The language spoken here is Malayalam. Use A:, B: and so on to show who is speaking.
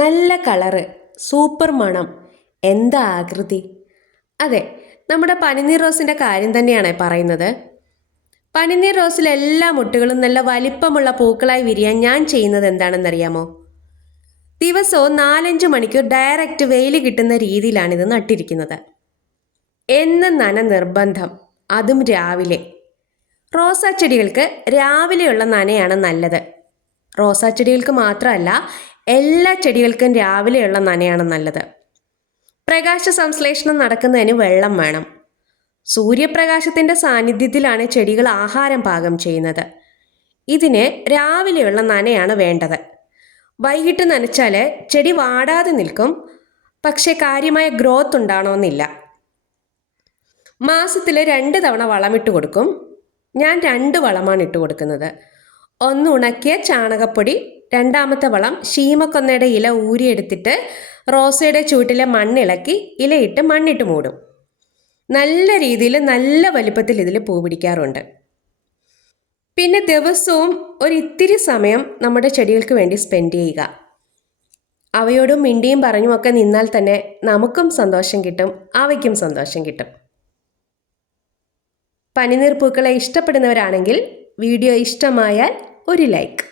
A: നല്ല കളറ് സൂപ്പർ മണം എന്താ ആകൃതി? അതെ നമ്മുടെ പനിനീർ റോസിന്റെ കാര്യം തന്നെയാണ് പറയുന്നത്. പനിനീർ റോസിൽ എല്ലാ മുട്ടുകളും നല്ല വലിപ്പമുള്ള പൂക്കളായി വിരിയാൻ ഞാൻ ചെയ്യുന്നത് എന്താണെന്നറിയാമോ? ദിവസവും നാലഞ്ച് മണിക്കൂർ ഡയറക്റ്റ് വെയിൽ കിട്ടുന്ന രീതിയിലാണ് ഇത് നട്ടിരിക്കുന്നത്. എന്ന് നന നിർബന്ധം അതും രാവിലെ. റോസാ ചെടികൾക്ക് രാവിലെയുള്ള നനയാണ് നല്ലത്. റോസാ ചെടികൾക്ക് മാത്രമല്ല എല്ലാ ചെടികൾക്കും രാവിലെയുള്ള നനയാണ് നല്ലത്. പ്രകാശ സംശ്ലേഷണം നടക്കുന്നതിന് വെള്ളം വേണം. സൂര്യപ്രകാശത്തിന്റെ സാന്നിധ്യത്തിലാണ് ചെടികൾ ആഹാരം പാകം ചെയ്യുന്നത്. ഇതിന് രാവിലെയുള്ള നനയാണ് വേണ്ടത്. വൈകിട്ട് നനച്ചാൽ ചെടി വാടാതെ നിൽക്കും. പക്ഷേ കാര്യമായ ഗ്രോത്ത് ഉണ്ടാണോന്നില്ല മാസത്തിൽ രണ്ട് തവണ വളമിട്ട് കൊടുക്കും. ഞാൻ രണ്ട് വളമാണ് ഇട്ട് കൊടുക്കുന്നത്. ഒന്ന് ഉണക്കിയ ചാണകപ്പൊടി രണ്ടാമത്തെ വളം ശീമക്കൊന്നയുടെ ഇല ഊരിയെടുത്തിട്ട് റോസയുടെ ചൂട്ടിലെ മണ്ണിളക്കി ഇലയിട്ട് മണ്ണിട്ട് മൂടും. നല്ല രീതിയിൽ നല്ല വലിപ്പത്തിൽ ഇതിൽ പൂ പിടിക്കാറുണ്ട്. പിന്നെ ദിവസവും ഒരു ഇത്തിരി സമയം നമ്മുടെ ചെടികൾക്ക് വേണ്ടി സ്പെൻഡ് ചെയ്യുക. അവയോടും മിണ്ടിയും പറഞ്ഞുമൊക്കെ നിന്നാൽ തന്നെ നമുക്കും സന്തോഷം കിട്ടും അവയ്ക്കും സന്തോഷം കിട്ടും. പനിനീർ പൂക്കളെ ഇഷ്ടപ്പെടുന്നവരാണെങ്കിൽ വീഡിയോ ഇഷ്ടമായാൽ ഒരു ലൈക്ക്